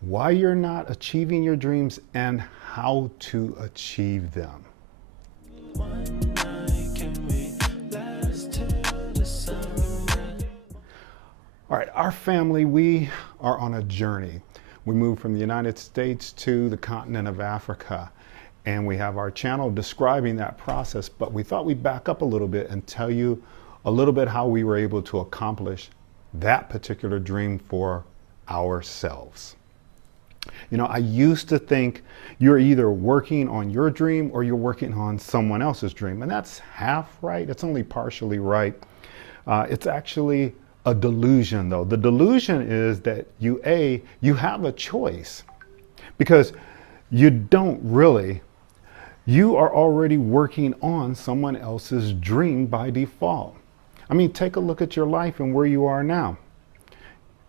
why you're not achieving your dreams, and how to achieve them. All right, our family, we are on a journey. We moved from the United States to the continent of Africa, and we have our channel describing that process, but we thought we'd back up a little bit and tell you a little bit how we were able to accomplish that particular dream for ourselves. You know, I used to think you're either working on your dream or you're working on someone else's dream, and that's half right. It's only partially right. It's actually a delusion, though. The delusion is that you have a choice, because you don't really. You are already working on someone else's dream by default. I mean, take a look at your life and where you are now.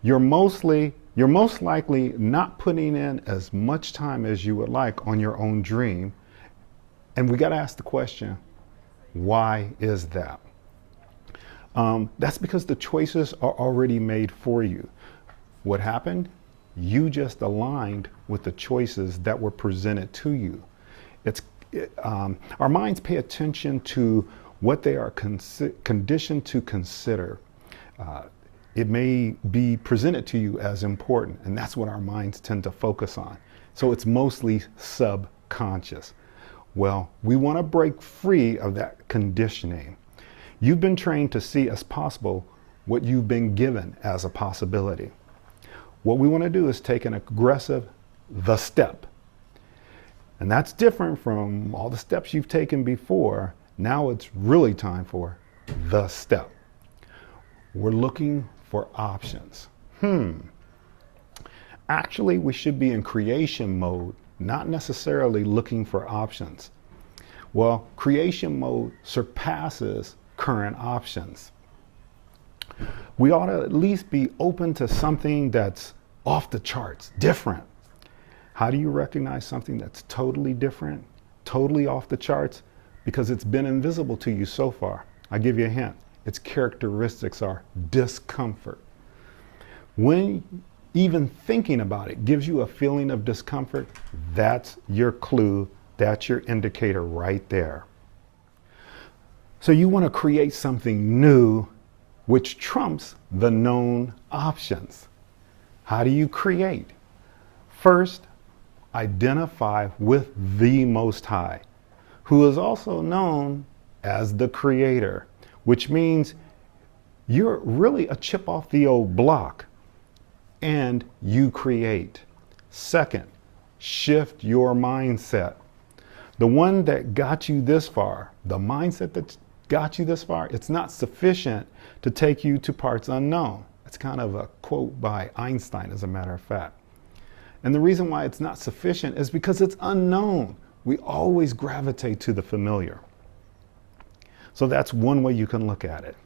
You're most likely not putting in as much time as you would like on your own dream. And we got to ask the question, why is that? That's because the choices are already made for you. What happened? You just aligned with the choices that were presented to you. Our minds pay attention to what they are conditioned to consider. It may be presented to you as important, and that's what our minds tend to focus on. So it's mostly subconscious. Well, we want to break free of that conditioning. You've been trained to see as possible what you've been given as a possibility. What we want to do is take an aggressive the step. And that's different from all the steps you've taken before. Now it's really time for the step. We're looking for options. Actually, we should be in creation mode, not necessarily looking for options. Well, creation mode surpasses current options. We ought to at least be open to something that's off the charts, different. How do you recognize something that's totally different, totally off the charts? Because it's been invisible to you so far. I'll give you a hint. Its characteristics are discomfort. When even thinking about it gives you a feeling of discomfort, that's your clue, that's your indicator right there. So you want to create something new which trumps the known options. How do you create? First, identify with the Most High, who is also known as the Creator, which means you're really a chip off the old block and you create. Second, shift your mindset. The one that got you this far, the mindset that got you this far, it's not sufficient to take you to parts unknown. It's kind of a quote by Einstein, as a matter of fact. And the reason why it's not sufficient is because it's unknown. We always gravitate to the familiar. So that's one way you can look at it.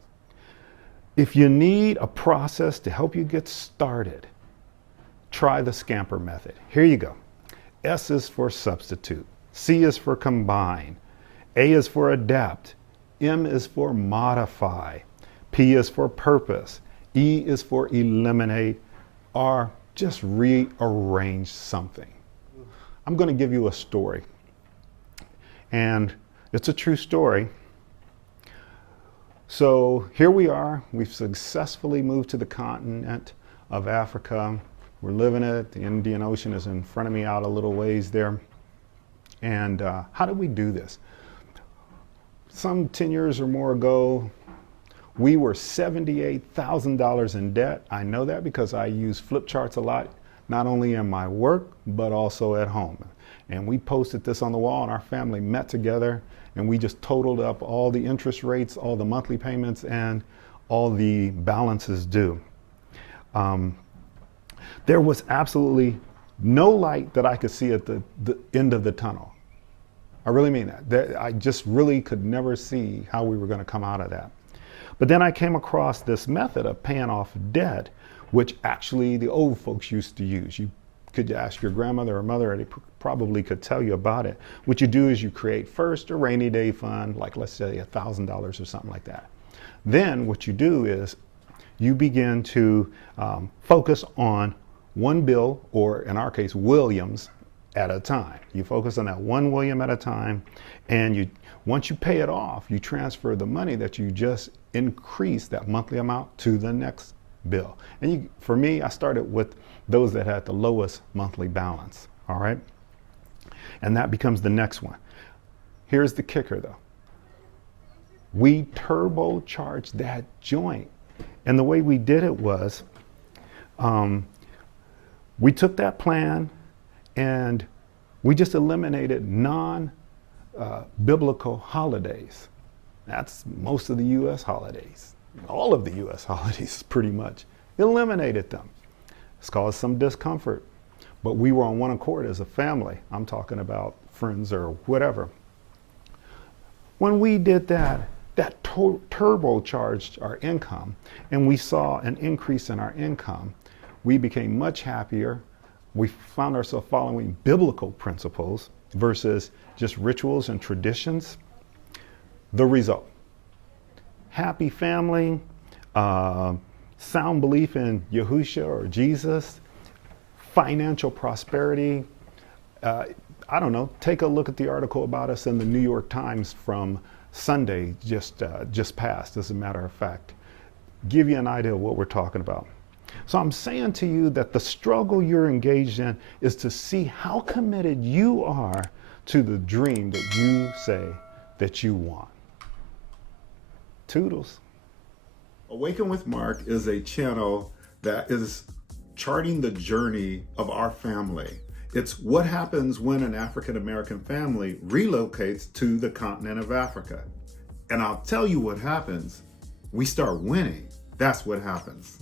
If you need a process to help you get started, try the Scamper method. Here you go. S is for substitute. C is for combine. A is for adapt. M is for modify. P is for purpose. E is for eliminate, or just rearrange something. I'm going to give you a story. And it's a true story. So here we are. We've successfully moved to the continent of Africa. We're living it. The Indian Ocean is in front of me out a little ways there. And how did we do this? Some 10 years or more ago, we were $78,000 in debt. I know that because I use flip charts a lot, not only in my work, but also at home. And we posted this on the wall, and our family met together, and we just totaled up all the interest rates, all the monthly payments, and all the balances due. There was absolutely no light that I could see at the end of the tunnel. I really mean that. I just really could never see how we were going to come out of that. But then I came across this method of paying off debt, which actually the old folks used to use. You could ask your grandmother or mother, and they probably could tell you about it. What you do is you create first a rainy day fund, like let's say $1,000 or something like that. Then what you do is you begin to focus on one bill, or in our case, Williams, at a time. You focus on that one William at a time, and once you pay it off, you transfer the money that you just increased, that monthly amount, to the next bill. And for me, I started with those that had the lowest monthly balance, all right? And that becomes the next one. Here's the kicker though. We turbocharged that joint. And the way we did it was, we took that plan and we just eliminated non-biblical holidays. That's most of the U.S. holidays. All of the U.S. holidays, pretty much. Eliminated them. It's caused some discomfort. But we were on one accord as a family. I'm talking about friends or whatever. When we did that, that turbocharged our income, and we saw an increase in our income. We became much happier. We found ourselves following biblical principles versus just rituals and traditions. The result: happy family, sound belief in Yahushua or Jesus, financial prosperity. I don't know, take a look at the article about us in the New York Times from Sunday, just passed, as a matter of fact. Give you an idea of what we're talking about. So I'm saying to you that the struggle you're engaged in is to see how committed you are to the dream that you say that you want. Toodles. Awaken with Mark is a channel that is charting the journey of our family. It's what happens when an African American family relocates to the continent of Africa. And I'll tell you what happens. We start winning. That's what happens.